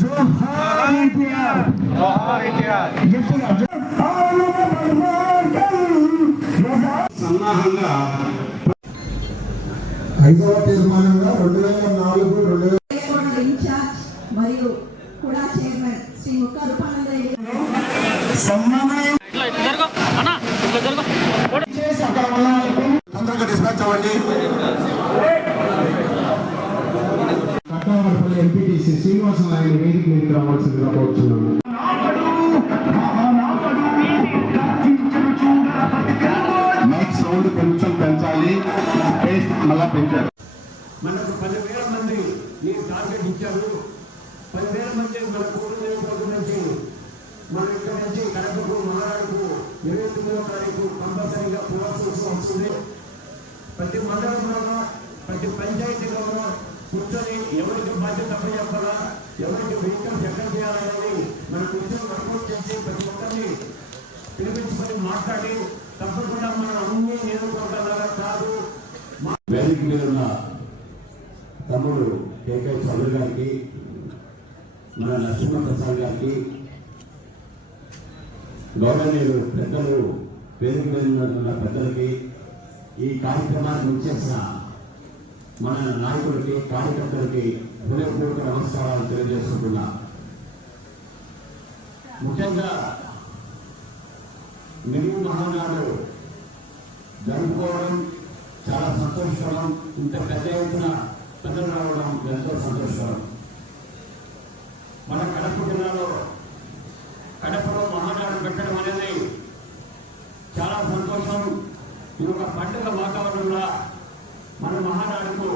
Johar India Johar India ఐదవ తీర్మానంగా రెండు వేల నాలుగు రెండు మరియు కూడా చైర్మన్ శ్రీ ముక్క రూపానందరెడ్డి డిస్పాచ్ అవ్వండి ఎంపీటీసీ శ్రీనివాస నాయుడు వేదిక మీదకి రావాల్సిందిగా కోరుతున్నాను సౌండ్ కొంచెం పెంచాలి బేస్ మళ్ళా పెంచారు మనకు పదివేల మంది ఈ టార్గెట్ ఇచ్చారు పదివేల మంది మన కోటి నియోజకవర్గం నుంచి మన ఇక్కడ నుంచి కడపకు మహారాడుకు ఇరవై తొమ్మిదవ తారీఖు కంపల్సరీగా పోవాల్సి వస్తుంది ప్రతి మండలంలోనూ ప్రతి పంచాయతీలోనూ కూర్చొని ఎవరికి బాధ్యత చెప్పాలా ఎవరికి వెహికల్స్ ఎక్కడ చేయాలనేది మన కూర్చొని వర్కౌట్ చేసి ప్రతి ఒక్కరిని పిలిపించుకొని మాట్లాడి తప్పకుండా మనం అన్ని నేర్చుకోగలరా కాదు వేదిక మీద ఉన్న తమ్ముడు కేకే చౌదరి గారికి మన నరసింహ గారికి గౌరవనీయులు పెద్దలు పేరు మీద పెద్దలకి ఈ కార్యక్రమానికి వచ్చేసిన మన నాయకులకి కార్యకర్తలకి హృదయపూర్వక నమస్కారాలు తెలియజేసుకుంటున్నా. ముఖ్యంగా మిగు మహానాడు జరుపుకోవడం చాలా సంతోషకరం. ఇంత పెద్ద ఎత్తున ప్రజలు రావడం ఎంతో సంతోషకరం. మన జిల్లాలో కడపలో మహానాడు పెట్టడం అనేది చాలా సంతోషం. ఈ యొక్క పండుగ వాతావరణంలో మన మహానాడుకు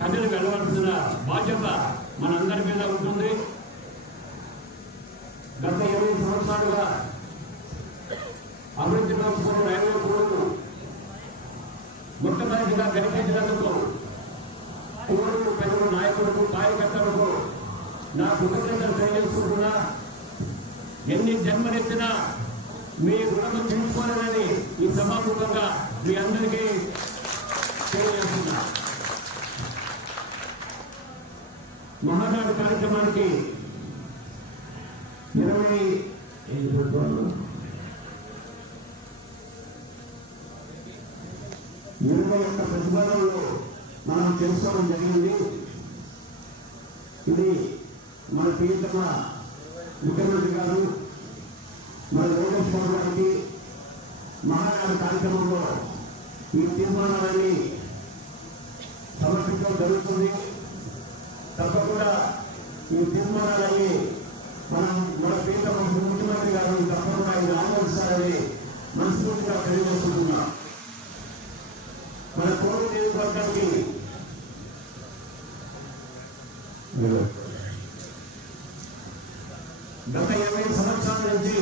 కథలు వెళ్ళవలసిన బాధ్యత మనందరి మీద ఉంటుంది. గత ఇరవై సంవత్సరాలుగా అభివృద్ధి కోసం రైల్వే కోర్టు మొట్టమొదటిగా కనిపించినందుకు పౌరులు పెద్దలు నాయకులకు కార్యకర్తలకు నా కృతజ్ఞతలు తెలియజేసుకుంటున్నా ఎన్ని జన్మనెత్తినా మీ రుణము తీసుకోవాలని ఈ సభాముఖంగా మీ అందరికీ తెలియజేస్తున్నా. మహానాడు కార్యక్రమానికి ఇరవై ఇరవై ఒక్క ప్రతిపాదనలు మనం తెలుసుకోవడం జరిగింది ఇది మన ప్రియతమ ముఖ్యమంత్రి గారు మన లోకేష్ బాబు గారికి మహానాడు కార్యక్రమంలో ఈ తీర్మానాన్ని సమర్పించడం జరుగుతుంది. తప్పకుండా ఈ తీర్మానాలని మనం మన ప్రియతమ ముఖ్యమంత్రి గారు తప్పకుండా ఇది ఆమోదిస్తారని మనస్ఫూర్తిగా తెలియజేస్తున్నాం మన కోడి నియోజకవర్గానికి గత ఇరవై సంవత్సరాల నుంచి